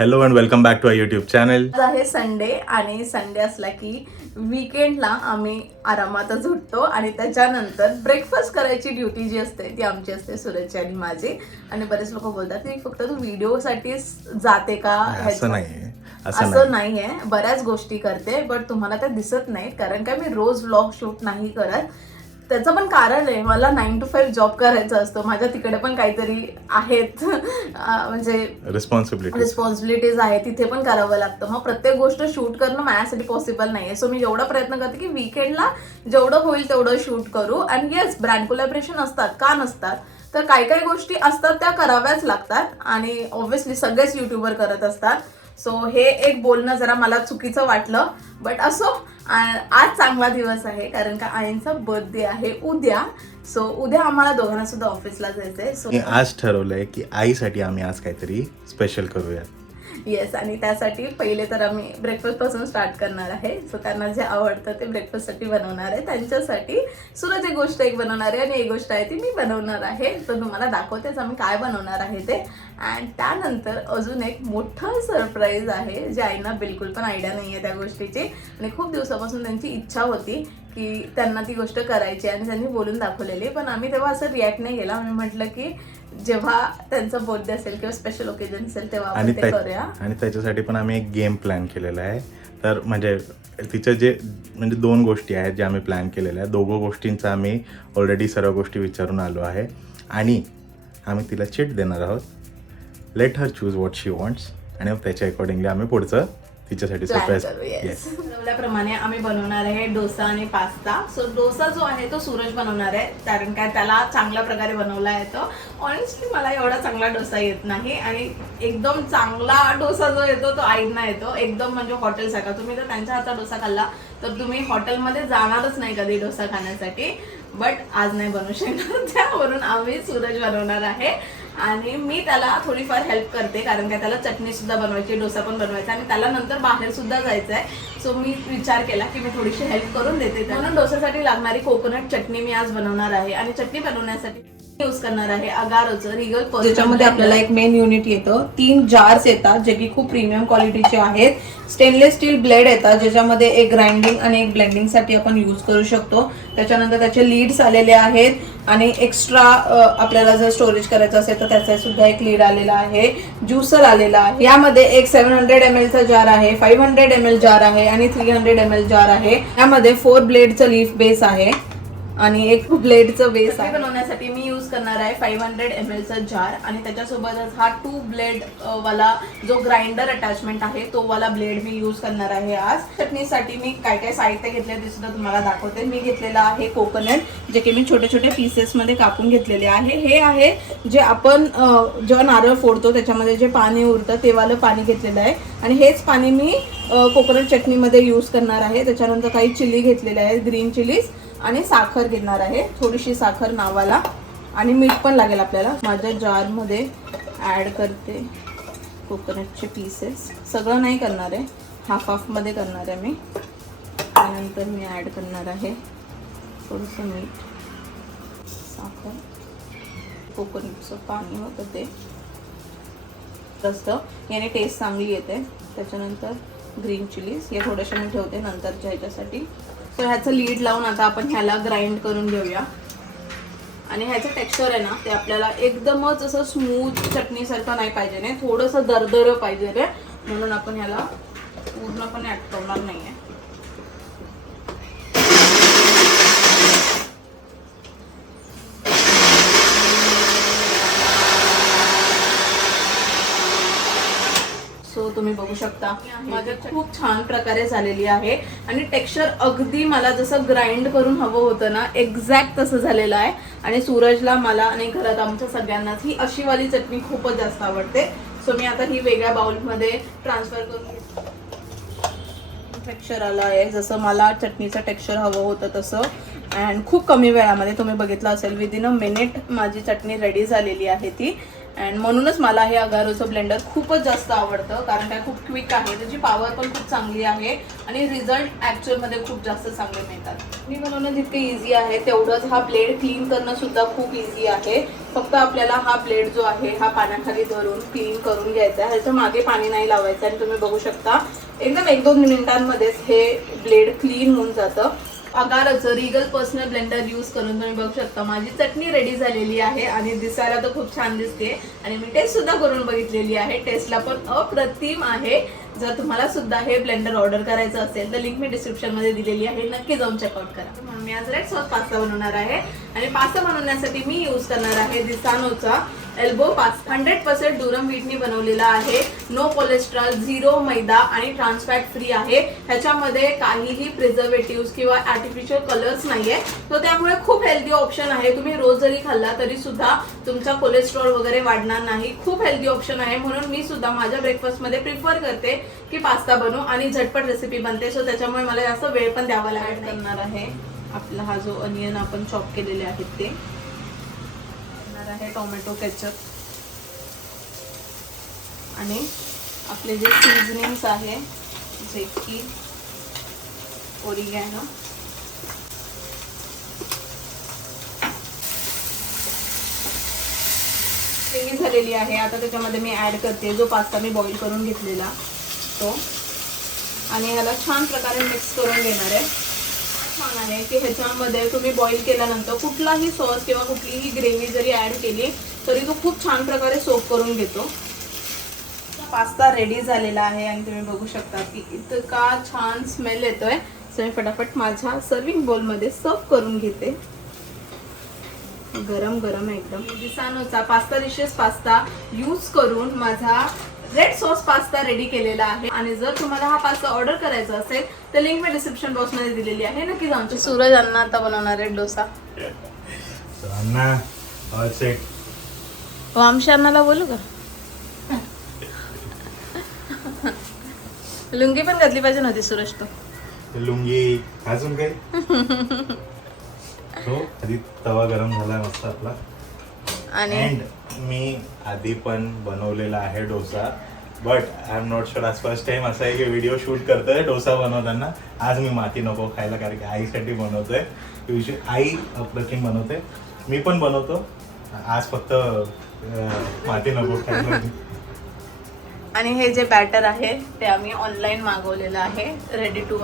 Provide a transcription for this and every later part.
Hello and welcome back to our YouTube channel. आज आहे Sunday आणि संडे असला की वीकेंडला आम्ही आरामातच उठतो आणि त्याच्यानंतर ब्रेकफास्ट करायची ड्युटी जी असते ती आमची असते, सूरजची आणि माझी. आणि बरेच लोक बोलतात की फक्त तू व्हिडिओसाठीच जाते का, असं नाही, असं नाहीये. बऱ्याच गोष्टी करते बट तुम्हाला त्या दिसत नाहीत, कारण काय मी रोज व्लॉग शूट नाही करत. त्याचं पण कारण आहे, मला 9 to 5 जॉब करायचा असतो. माझ्या तिकडे पण काहीतरी आहेत म्हणजे रिस्पॉन्सिबिलिटीज आहेत, तिथे पण करावं लागतं. मग प्रत्येक गोष्ट शूट करणं माझ्यासाठी पॉसिबल नाही आहे. सो मी एवढा प्रयत्न करते की वीकेंडला जेवढं होईल तेवढं शूट करू. आणि येस, ब्रँड कोलॅबरेशन असतात, का नसतात? तर काही काही गोष्टी असतात त्या कराव्याच लागतात आणि ऑब्व्हियसली सगळेच युट्यूबर करत असतात. सो हे एक बोलणं जरा मला चुकीचं वाटलं, बट असो. आज चांगला दिवस आहे कारण का आईंचा बर्थडे आहे उद्या. सो उद्या आम्हाला दोघांना सुद्धा ऑफिसला जायचंय. सो आज ठरवलंय की आईसाठी आम्ही आज काहीतरी स्पेशल करूया. येस, आणि त्यासाठी पहिले तर आम्ही ब्रेकफास्ट पासून स्टार्ट करणार आहे. सो त्यांना जे आवडतं ते ब्रेकफास्टसाठी बनवणार आहे. त्यांच्यासाठी सूरज एक गोष्ट एक बनवणार आहे आणि एक गोष्ट आहे ती मी बनवणार आहे. तर तुम्हाला दाखवतेच आम्ही काय बनवणार आहे ते. अँड त्यानंतर अजून एक मोठं सरप्राईज आहे जे आईना बिलकुल पण आयडिया नाही आहे त्या गोष्टीची. आणि खूप दिवसापासून त्यांची इच्छा होती की त्यांना ती गोष्ट करायची आणि त्यांनी बोलून दाखवलेली, पण आम्ही तेव्हा असं रिॲक्ट नाही केला. आम्ही म्हटलं की जेव्हा त्यांचा बर्थडे असेल किंवा स्पेशल ओकेजन असेल तेव्हा आपण ते करूया. आणि त्याच्यासाठी पण आम्ही एक गेम प्लॅन केलेला आहे. तर म्हणजे तिचं जे म्हणजे 2 गोष्टी आहेत ज्या आम्ही प्लॅन केलेल्या आहेत. दोघं गोष्टींचा आम्ही ऑलरेडी सर्व गोष्टी विचारून आलो आहे आणि आम्ही तिला चिट देणार आहोत. Let her choose what she wants आणि त्याच्या अकॉर्डिंगली आम्ही पुढचं तिच्यासाठी सरप्राईज. ठरवल्याप्रमाणे आम्ही बनवणार आहे डोसा आणि पास्ता. सो डोसा जो आहे तो सूरज बनवणार आहे, कारण काय त्याला चांगल्या प्रकारे बनवला येतो. ऑनेस्टली मला एवढा चांगला डोसा येत नाही आणि एकदम चांगला डोसा जो येतो तो आईंना येतो, एकदम म्हणजे हॉटेलसारखा. तुम्ही जर त्यांच्या हातचा डोसा खाल्ला तर तुम्ही हॉटेलमध्ये जाणारच नाही कधी डोसा खाण्यासाठी. बट आज नाही बनवू शकणार, त्यावरून आम्ही सूरज बनवणार आहे आणि मी त्याला थोडीफार हेल्प करते, कारण काय त्याला चटणी सुद्धा बनवायची, डोसा पण बनवायचा आणि त्याला नंतर बाहेर सुद्धा जायचं आहे. सो मी विचार केला की मी थोडीशी हेल्प करून देते. म्हणून डोसासाठी लागणारी कोकोनट चटणी मी आज बनवणार आहे आणि चटणी बनवण्यासाठी यूज करणार आहे अगारोचं रिगल, ज्याच्यामध्ये आपल्याला एक मेन युनिट येतं. 3 जार्स येतात जे की खूप प्रीमियम क्वालिटीचे आहेत. स्टेनलेस स्टील ब्लेड येतात ज्याच्यामध्ये एक ग्राइंडिंग आणि एक ब्लेंडिंगसाठी आपण यूज करू शकतो. त्याच्यानंतर त्याचे लीड्स आलेले आहेत आणि एक्स्ट्रा आपल्याला जर स्टोरेज करायचं असेल तर त्याचा सुद्धा एक लीड आलेला आहे. ज्युसर आलेला आहे. यामध्ये एक 700 ml चा जार आहे, 500 ml जार आहे आणि 300 ml जार आहे. यामध्ये 4 ब्लेडचं लीफ बेस आहे आणि एक ब्लेडचं बेस आहे. बनवण्यासाठी मी यूज करणार आहे 500 ml चा जार आणि त्याच्यासोबतच हा 2 ब्लेड वाला जो ग्राइंडर अटॅचमेंट आहे तो वाला ब्लेड मी यूज करणार आहे आज. चटणीसाठी मी काय काय साहित्य घेतले ते सुद्धा तुम्हाला दाखवते. मी घेतलेला आहे कोकोनट, जे की मी छोटे छोटे पीसेस मध्ये कापून घेतलेले आहे. हे आहे जे आपण जेव्हा नारळ फोडतो त्याच्यामध्ये जे पाणी उरतं ते वालं पाणी घेतलेलं आहे आणि हेच पाणी मी कोकोनट चटणीमध्ये यूज करणार आहे. त्याच्यानंतर काही चिली घेतलेले आहेत, ग्रीन चिलीज, आणि साखर घेणार आहे, थोडीशी साखर नावाला, आणि मीठ पण लागेल आपल्याला. माझ्या जारमध्ये ॲड करते कोकोनटचे पीसेस. सगळं नाही करणार आहे, हाफ मध्ये करणार आहे मी. त्यानंतर मी ॲड करणार आहे थोडंसं मीठ, साखर, कोकोनटचं पाणी होतं ते असतं, याने टेस्ट चांगली येते. त्याच्यानंतर ग्रीन चिलीज, हे थोडेसे मी ठेवते नंतरच्या ह्याच्यासाठी. तर ह्याचं लीड लावून आता आपण ह्याला ग्राइंड करून घेऊया. आणि ह्याचं टेक्स्चर आहे ना ते आपल्याला एकदमच असं स्मूथ चटणीसारखं नाही पाहिजे, नाही थोडंसं दरदर पाहिजे रे, म्हणून आपण ह्याला पूर्णपणे अटकवणार नाही आहे. सो तुम्ही बघू शकता माझ्या खूप छान प्रकारे झालेली आहे आणि टेक्स्चर अगदी मला जसं ग्राइंड करून हवं होतं ना एक्झॅक्ट तसं झालेलं आहे. आणि सूरजला, मला आणि घरात आमच्या सगळ्यांनाच ही अशी वाली चटणी खूपच जास्त आवडते. सो मी आता ही वेगळ्या बाउलमध्ये ट्रान्सफर करून टेक्स्चर आलं आहे जसं मला चटणीचं टेक्स्चर हवं होतं तसं. अँड खूप कमी वेळामध्ये तुम्ही बघितलं असेल, विदिन अ मिनिट माझी चटणी रेडी झालेली आहे ती. अँड म्हणूनच मला हे अगारोचं ब्लेंडर खूपच जास्त आवडतं, कारण काय खूप क्विक आहे, त्याची पॉवर पण खूप चांगली आहे आणि रिझल्ट ॲक्च्युअलमध्ये खूप जास्त चांगले मिळतात. मी बनवणं जितकं इझी आहे तेवढंच हा ब्लेड क्लीन करणं सुद्धा खूप इझी आहे. फक्त आपल्याला हा ब्लेड जो आहे हा पाण्याखाली धरून क्लीन करून घ्यायचा आहे. ह्याच्या मागे पाणी नाही लावायचं आणि तुम्ही बघू शकता एकदम 1-2 मिनिटांमध्येच हे ब्लेड क्लीन होऊन जातं. अगारोचं रिगल पर्सनल ब्लेंडर यूज करून तुम्ही बघू शकता माझी चटणी रेडी झालेली आहे आणि दिसायला तर खूप छान दिसते आणि मी टेस्ट सुद्धा करून बघितलेली आहे. टेस्टला पण अप्रतिम आहे. जर तुम्हाला सुद्धा हे ब्लेंडर ऑर्डर करायचं असेल तर लिंक मी डिस्क्रिप्शन मध्ये दिलेली आहे, नक्की जाऊन चेकआउट करा. म्हणून मी आज रेड सॉस पास्ता बनवणार आहे आणि पास्ता बनवण्यासाठी मी यूज करणार आहे दिसानोचा एल्बो पास्ता. 100% दुरम व्हीटनी बनवलेला आहे. नो कोलेस्ट्रॉल, 0 मैदा आणि ट्रान्सफॅट फ्री आहे. ह्याच्यामध्ये काहीही प्रिझर्वेटिव्ह किंवा आर्टिफिशियल कलर्स नाहीये, तर त्यामुळे खूप हेल्दी ऑप्शन आहे. तुम्ही रोज जरी खाल्ला तरी सुद्धा तुमचा कोलेस्ट्रॉल वगैरे वाढणार नाही. खूप हेल्दी ऑप्शन आहे. म्हणून मी सुद्धा माझ्या ब्रेकफास्टमध्ये प्रिफर करते की पास्ता बनवू आणि झटपट रेसिपी बनते. सो त्याच्यामुळे मला जास्त वेळ पण द्यावा लागत करणार आहे. आपला हा जो अनियन आपण चॉप केलेले आहेत ते आहे, टोमॅटो केचप आणि आपले जे सीझनिंग्स आहे जे की ओरिगॅनो, ग्रेव्ही झालेली आहे. आता त्याच्यामध्ये मी ऍड करते जो पास्ता मी बॉईल करून घेतलेला तो आणि ह्याला छान प्रकारे मिक्स करून घेणार आहे. छान आहे की ह्याच्यामध्ये तुम्ही बॉईल केल्यानंतर कुठलाही सॉस किंवा कुठलीही ग्रेव्ही जरी ऍड केली तरी तो खूप छान प्रकारे सोक करून घेतो. पास्ता रेडी झालेला आहे आणि तुम्ही बघू शकता की इतका छान स्मेल येतोय. सो मी फटाफट माझ्या सर्विंग बोल मध्ये सर्व करून घेते. गरम गरम एकदम दिसानोचा पास्ता डिशेस पास्ता यूज करून माझा रेड सॉस पास्ता रेडी केलेला आहे. आणि जर तुम्हाला हा पास्ता ऑर्डर करायचा असेल तर लिंक मी डिस्क्रिप्शन बॉक्स मध्ये दिलेली आहे, नक्की जाऊन. सूरज अण्णा आता बनवणार आहे डोसा. वामशी अण्णाला बोलू का? लुंगी पण घातली पाहिजे नव्हती सूरज तो. लुंगी अजून काही हो आधी तवा गरम झाला मस्त आपला आणि मी आधी पण बनवलेला आहे dosa. But I am not sure, आज फर्स्ट टाइम असं आहे की व्हिडिओ शूट करतोय डोसा बनवताना. आज मी माती नको खायला कारण की आईसाठी बनवतोय. आई अप्रतिम बनवते, मी पण बनवतो. आज फक्त माती नको खायला. आणि हे जे बॅटर आहे ते आम्ही ऑनलाईन मागवलेलं आहे, रेडी टू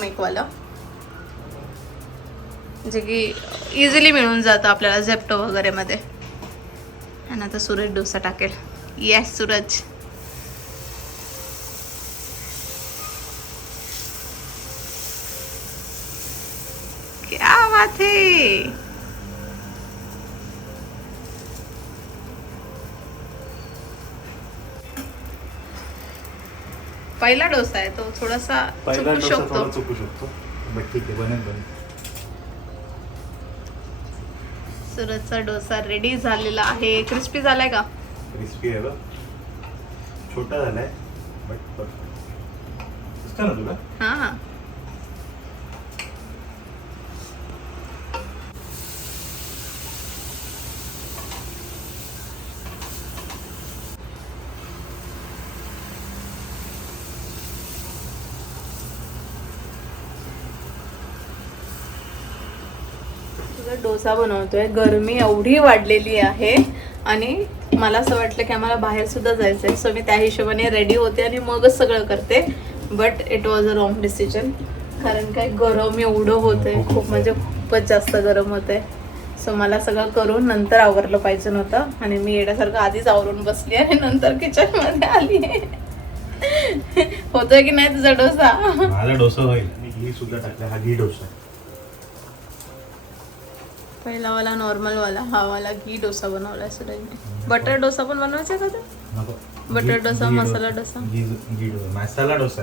मेक वालं, जे की इझिली मिळून जातं आपल्याला झेप्टो वगैरे मध्ये. आणि आता सूरज डोसा टाकेल. येस सूरज. क्या बात है. पहिला डोसा आहे तो, थोडासा चुकू शकतो बट ठीक आहे, बनेल. सूरजचा डोसा रेडी झालेला आहे. क्रिस्पी झालाय का? क्रिस्पी आहे बघ, छोटा झालाय बट परफेक्ट. ना तुला हा डोसा बनवतोय. गरमी एवढी वाढलेली आहे आणि मला असं वाटलं की आम्हाला बाहेर सुद्धा जायचंय. सो मी त्या हिशोबाने रेडी होते आणि मगच सगळं करते. But it was a wrong decision, कारण काय गरम एवढं होतंय, खूप म्हणजे खूपच जास्त गरम होतंय. सो मला सगळं करून नंतर आवरलं पाहिजे नव्हतं आणि मी येण्यासारखं आधीच आवरून बसली आणि नंतर किचन मध्ये आली. होतोय की नाही तुझा डोसा? माझा डोसा होईल. मी घी सुद्धा टाकला, हा घी डोसा. पहिला वाला नॉर्मल वाला, हा वाला घी डोसा बनवलाय सुरजने. बटर डोसा पण बनवायचा का? बटर डोसा, मसाला डोसा, घी डोसा, मसाला डोसा.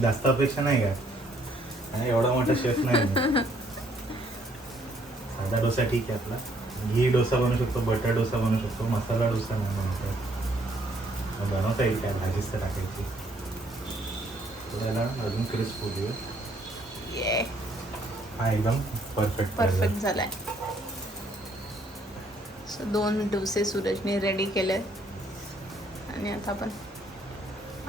जास्त अपेक्षा नाही का, एवढा मोठा शेफ नाही. साधा डोसा ठीक आहे आपला. घी डोसा बनवू शकतो, बटर डोसा बनवू शकतो, मसाला डोसा नाही बनवतो. बनवता येईल काय, भाजीच तर टाकायची. त्याला अजून क्रिस्प होऊ दे. हा एकदम परफेक्ट झालाय. 2 डोसे सूरजने रेडी केले आणि आता आपण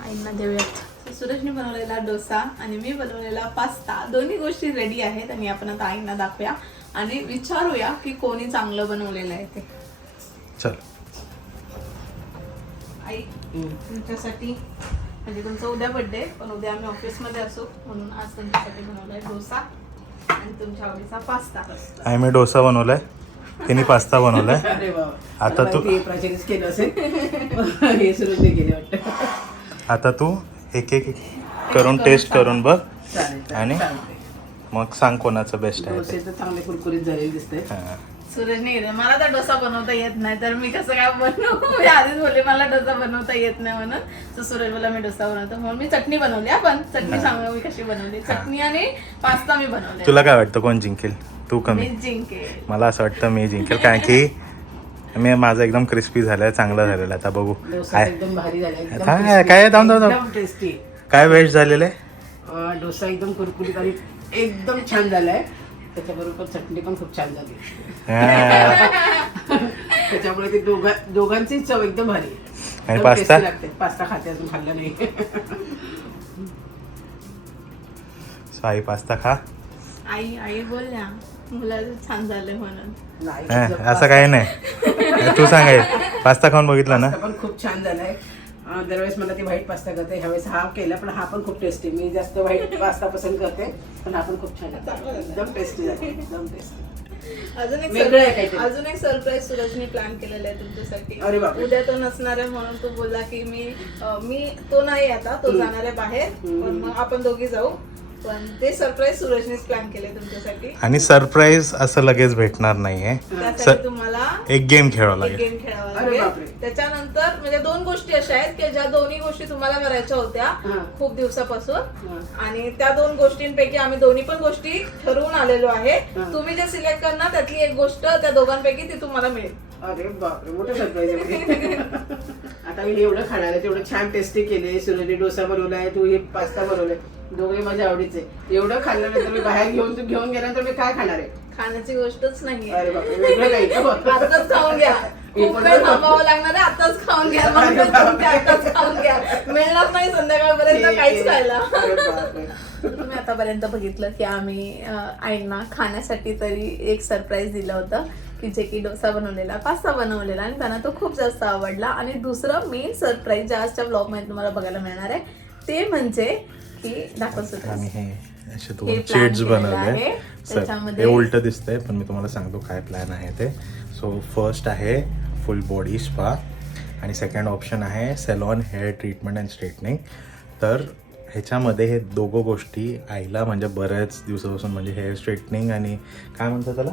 आईंना देऊयात. सूरजने बनवलेला डोसा आणि मी बनवलेला पास्ता दोन्ही गोष्टी रेडी आहेत आणि आपण आता आईंना दाखवूया आणि विचारूया की कोणी चांगलं बनवलेलं आहे ते. चल. आई तुमच्यासाठी म्हणजे तुमचा उद्या बर्थडे पण उद्या आम्ही ऑफिसमध्ये असू म्हणून आज तुमच्यासाठी बनवलाय डोसा आणि तुमच्या आवडीचा पास्ता. आई मी डोसा बनवलाय, तिने पास्ता बनवलाय. अरे वा, आता तू प्राचार्यच केलं असेल. हे सुरू केले वाटतं. आता तू एक एक करून टेस्ट करून बघ चालेल आणि मग सांग कोणाचं बेस्ट आहे डोसे ते. तर चांगले कुरकुरीत झालेले दिसते. हा. सूरजने गेले मला तर डोसा बनवता येत नाही तर मी कसं काय बनवू. मी आधीच बोलले मला डोसा बनवता येत नाही म्हणून. तर सूरज बोला मी डोसा बनवतो म्हणून मी चटणी बनवली. आपण चटणी सांगू मी कशी बनवली. चटणी आणि पास्ता मी बनवले. तुला काय वाटतं कोण जिंकेल? तू मी कमी? जिंकेल. मला असं वाटतं मी जिंकेल कारण की मी माझं एकदम क्रिस्पी झालंय, चांगलं झालेलं आहे. आता बघू डोसा एकदम भारी झाला, एकदम काय crispy, काय थांब थांब थांब. एकदम टेस्टी. काय वेस्ट झालेलं आहे? डोसा एकदम कुरकुरीत आणि एकदम छान झालाय. त्याच्याबरोबर चटणी पण खूप छान झाली. हा. त्याच्यामुळे ती दोघांची चव एकदम भारी. आणि एकदम पास्ता? tasty लागते. पास्ता खाते अजून खाल्ला नाही. So, आई पास्ता खा. आई आई बोल ना मुलाचं छान झालं म्हणून. नाही, हा, एकदम असं काही नाही. तू सांग आई, पास्ता खाऊन बघितला ना? पास्ता पण खूप छान झालाय. दरवेळेस मला ती व्हाईट पास्ता करते, ह्यावेळेस हा केला पण हा पण खूप टेस्टी. मी जास्त व्हाईट पास्ता पसंत करते पण हा पण खूप छान आहे. एकदम टेस्टी झाला, एकदम टेस्टी. वेगळं आहे काहीतरी. अजून एक सरप्राईज सूरजने प्लॅन केलेला आहे तुमच्यासाठी. अरे बापरे. उद्या तो नसणार आहे म्हणून तो बोलला की मी तो नाही आता तो जाणार आहे बाहेर पण मग आपण दोघी जाऊ. पण ते सरप्राईज सूरजनेच प्लॅन केले तुमच्यासाठी आणि सरप्राईज असं लगेच भेटणार नाहीये. त्यासाठी तुम्हाला एक गेम खेळावा एक लागेल. गेम खेळावा अरे बापरे. लागेल. त्याच्यानंतर म्हणजे 2 गोष्टी अशा आहेत की ज्या दोन्ही गोष्टी तुम्हाला करायच्या होत्या हा. खूप दिवसापासून हा. आणि त्या 2 गोष्टींपैकी आम्ही दोन्ही पण गोष्टी ठरवून आलेलो आहे. हा. तुम्ही जे सिलेक्ट करणार त्यातली एक गोष्ट त्या दोघांपैकी ती तुम्हाला मिळेल. अरे बापरे, मोठं सरप्राईज आहे. आता मी एवढं खाणार आहे, तेवढं छान टेस्टी केले. सुरजने डोसा बनवलाय, तू हे पास्ता बनवलाय, दोघे माझ्या आवडीचे. एवढं खाल्ल्यानंतर मी बाहेर तू घेऊन गेल्यानंतर मी काय खाणार आहे? खाण्याची गोष्टच नाहीये. अरे बापरे, वेगळं काही. आताच खाऊन घ्या. खूप वेळ थांबावं लागणार आहे. आताच खाऊन घ्या. मग तुम्ही आताच खाऊन घ्या. मिळणार नाही संध्याकाळपर्यंत काहीच खायला. अरे बापरे. तुम्ही आतापर्यंत बघितलं की आम्ही आईंना खाण्यासाठी तरी एक सरप्राईज दिलं होतं की जे की डोसा बनवलेला पास्ता बनवलेला आणि त्यांना तो खूप जास्त आवडला. आणि दुसरं मेन सरप्राईज जे आजच्या ब्लॉगमध्ये तुम्हाला बघायला मिळणार आहे ते म्हणजे की दाखवतो आम्ही हे असे हे 2 plan शेड्स केलेलं बनवले. आहे. सर त्याच्यामध्ये- हे उलट दिसतंय पण मी तुम्हाला सांगतो काय प्लॅन आहे ते. सो फर्स्ट आहे फुल बॉडी स्पा आणि सेकंड ऑप्शन आहे सॅलॉन हेअर ट्रीटमेंट अँड स्ट्रेटनिंग. तर ह्याच्यामध्ये हे दोघं गोष्टी आईला म्हणजे बऱ्याच दिवसापासून म्हणजे हेअर स्ट्रेटनिंग आणि काय म्हणतात त्याला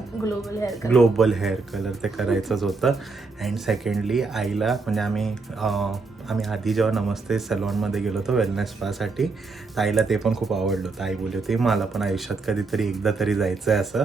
ग्लोबल हेअर कलर ते करायचंच होतं. अँड सेकंडली आईला म्हणजे आम्ही आधी जेव्हा नमस्ते सॅलॉनमध्ये गेलो होतो वेलनेस स्पासाठी तर आईला ते पण खूप आवडलं होतं. आई बोलली होती मला पण आयुष्यात कधीतरी एकदा तरी जायचं आहे असं.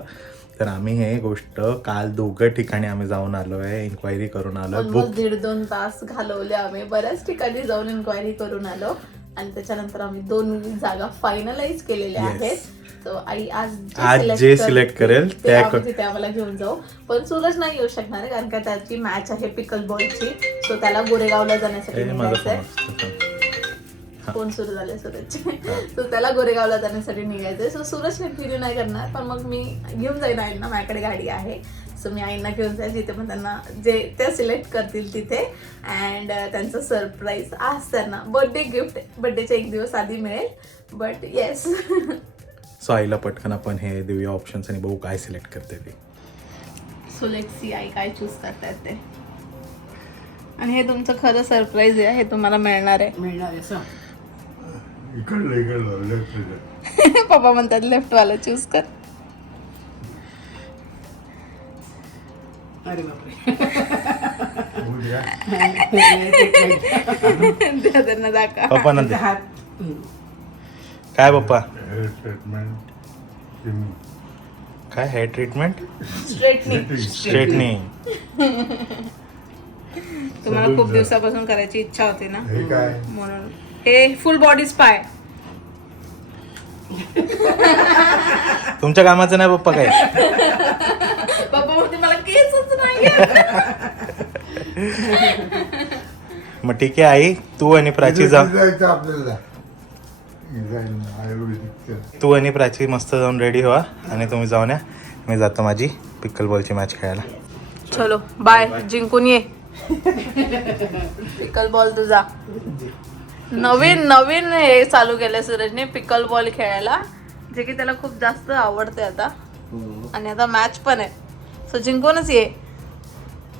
तर आम्ही हे गोष्ट काल 2 ठिकाणी आम्ही जाऊन आलो आहे, इन्क्वायरी करून आलो आहे. बुक 1.5-2 तास घालवले आम्ही. बऱ्याच ठिकाणी जाऊन इन्क्वायरी करून आलो आणि त्याच्यानंतर आम्ही 2 जागा फायनलाइज केलेल्या Yes. आहेत. तो आई आज जे सिलेक्ट करेल ते आम्ही तिथे आम्हाला घेऊन जाऊ. पण सूरज नाही येऊ शकणार आहे कारण का त्याची मॅच आहे पिकल बॉलची. सो त्याला गोरेगावला जाण्यासाठी निघायचं आहे. फोन सुरू झाले सूरजचे. सो त्याला गोरेगावला जाण्यासाठी निघायचंय. सो सूरज कंटिन्यू नाही करणार पण मग मी घेऊन जाईन आईंना. माझ्याकडे गाडी आहे सो मी आईंना घेऊन जाईल जिथे पण त्यांना जे त्या सिलेक्ट करतील तिथे. अँड त्यांचं सरप्राईज आज त्यांना बर्थडे गिफ्ट बर्थडेच्या 1 दिवस आधी मिळेल. But yes. सो आईला पटकन आपण हे देऊया ऑप्शन्स आणि बघू काय सिलेक्ट करते ते. सो लेट्स सी आई काय चूज करतायत ते. आणि हे तुमचं खरं सरप्राईज आहे. हे तुम्हाला मिळणार आहे. मिळणार आहे असं. पप्पा म्हणतात लेफ्ट वाला चूज कर. अरे बापरे. द्या त्यांना दाखवा. पप्पा नंतर हात. काय पप्पा काय हेअर ट्रीटमेंट स्ट्रेटनिंग तुम्हाला खूप दिवसापासून करायची इच्छा होती ना म्हणून हे फुल बॉडी स्पाय. तुमच्या कामाचं नाही पप्पा काय. पप्पा म्हणते मला केसच नाही. मग ठीक आहे आई, तू आणि प्राची जा. जायचं आपल्याला आयुर्वेदिक. तू आणि प्राची मस्त जाऊन रेडी व्हा आणि तुम्ही जाऊन या. मी जातो माझी पिकल बॉलची मॅच खेळायला. चलो बाय, जिंकून ये. पिकल बॉल तुझा. नवीन हे चालू केलंय सूरजने, पिकल बॉल खेळायला, जे की त्याला खूप जास्त आवडते आता. आणि आता मॅच पण आहे, सो जिंकूनच ये.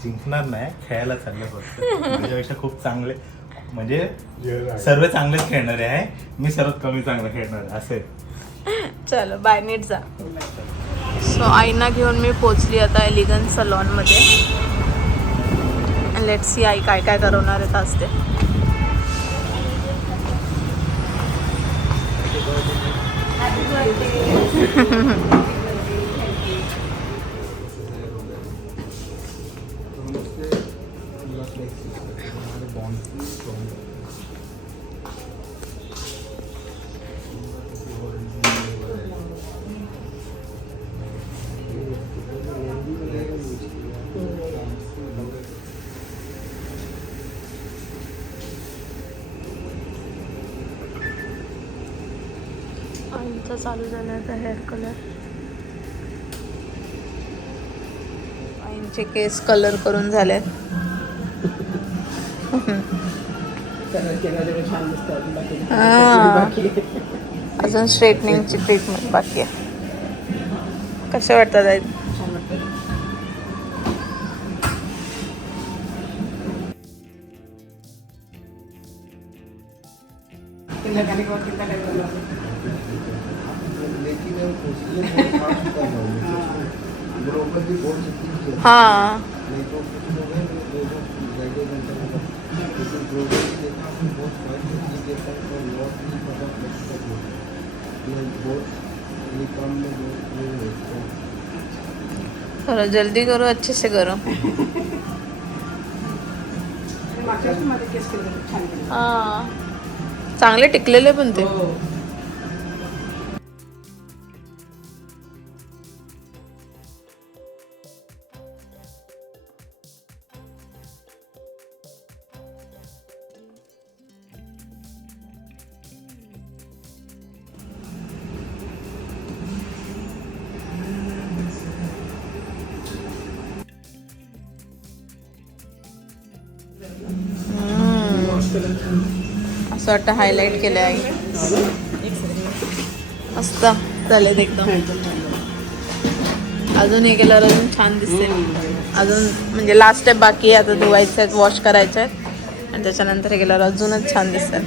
जिंकणार नाही, खेळायला चाललं फक्त. त्याच्यापेक्षा खूप चांगले, म्हणजे सर्व चांगलेच खेळणारे आहे, मी सर्वात कमी चांगलं खेळणार आहे असे. चलो बाय, नीट जा. सो आईना घेऊन मी पोचली आता एलिगन्स सलॉनमध्ये. लेट्स सी आई काय काय करवणार आहेत आज ते. आईचा चालू झाला आता हेअर कलर. आईचे केस कलर करून झाले. छान दिसतात बाकी. अजून स्ट्रेटनिंगची ट्रीटमेंट बाकी आहे. कसे वाटतात आई? छान वाटतं. हाँ करो, जल्दी करो, अच्छे से करो. मागच्या वर्षी माझे केस केले छान केले. हाँ चांगले टिकलेले पण ते. हो. असं वाटतं हायलाईट केलं आहे. मस्त चालेल एकदम. अजून हे केल्यावर अजून छान दिसते. अजून म्हणजे लास्ट स्टेप बाकी आहे आता, धुवायचं आहेत, वॉश करायचं आहेत आणि त्याच्यानंतर हे केल्यावर अजूनच छान दिसतात.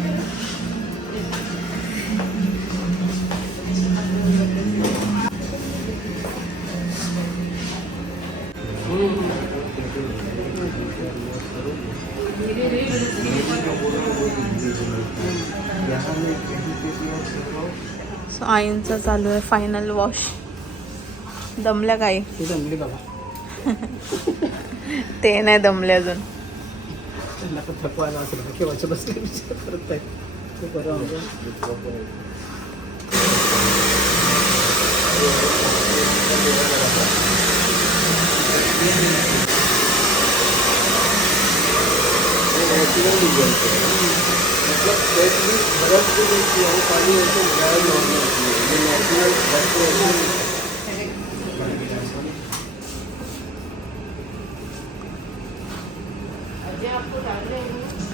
सो आईंचं चालू आहे फायनल वॉश. दमल्या काही? ती जमली बाबा. ते नाही दमले अजून. त्यांना पण थकवा आला असेल, केव्हाचे बसले विचार करत आहेत. ते बरं आहे.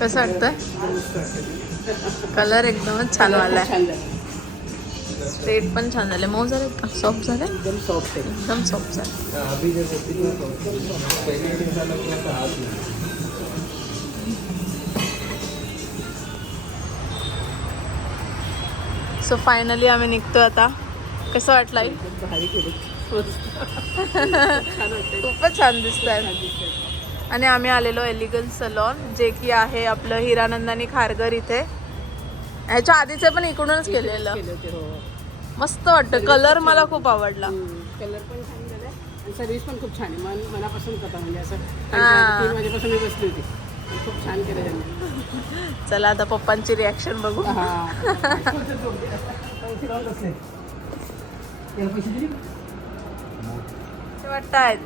कसं वाटतंय? कलर एकदमच छान आलाय. छान झालं. स्ट्रेट पण छान झाले. मऊ झाले का? सॉफ्ट झाले? एकदम सॉफ्ट आहे. एकदम सॉफ्ट झाले. सो फायनली आम्ही निघतोय आता. कसं वाटलं आई? भारी केली. खूपच छान दिसत आहे. आणि आम्ही आलेलो एलिगन्स सलॉन, जे की आहे आपलं हिरानंदानी खारघर इथे. ह्याच्या आधीचे पण इकडूनच केलेलं. मस्त वाटतं. कलर मला खूप आवडला. कलर पण छान झालाय आणि सर्व्हिस पण खूप छान आहे. मनापासून करता म्हणजे असं हां. 3 वाजेपासून मी बसली होती. खूप छान केलं त्यांनी. चला आता पप्पांची रिॲक्शन बघू. वाटतायत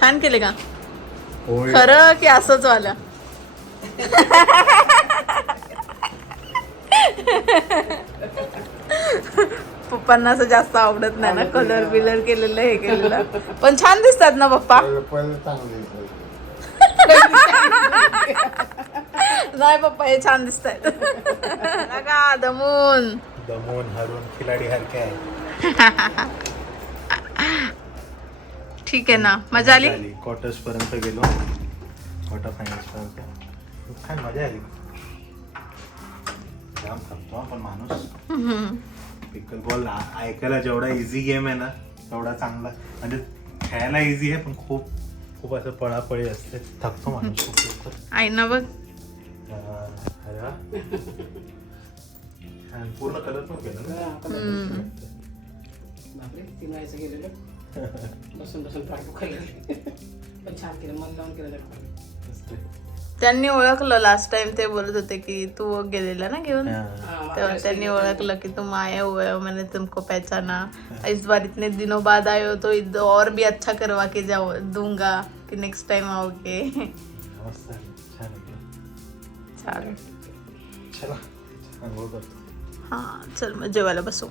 छान केले का होय. खरं की असंच वाला पप्पांना असं जास्त आवडत नाही ना कलर बिलर केलेलं हे केलेलं पण छान दिसतात ना पप्पा नाही पप्पा हे छान दिसत आहेत का दमून दमून हरून खिलाडी हरके आहे. ठीक आहे ना मजा आली क्वार्टर्स पर्यंत गेलो क्वार्टर फायनल्स पर्यंत काय मजा आली. जाम थकतो पण माणूस. पिकल बॉल ऐकायला जेवढा इझी गेम आहे ना तेवढा चांगला म्हणजे खेळायला इझी आहे पण खूप खूप असं पळापळी असते. थकतो माणूस खूप लवकर. आई ना बघ अरे वा. छान. पूर्ण कलर पण केलं ना. बापरे 3 वेळाचं गेलेलं बसून बसून पाठ दुखायला लागली. पण छान केलं मन लावून केलं त्याला. त्यांनी ओळखलं लास्ट टाइम ते बोलत होते की तू गेलेला ना घेऊन तेव्हा त्यांनी ओळखलं की तुम आए हुए हो मैंने तुमको पहचाना इस बार इतने दिनों बाद आए हो तो और भी अच्छा करवा के जाओ दूंगा कि नेक्स्ट टाइम आओगे. मस्त आहे. छान आहे. चालेल चला अंघोळ करतो. हा चल मग जेवायला बसू.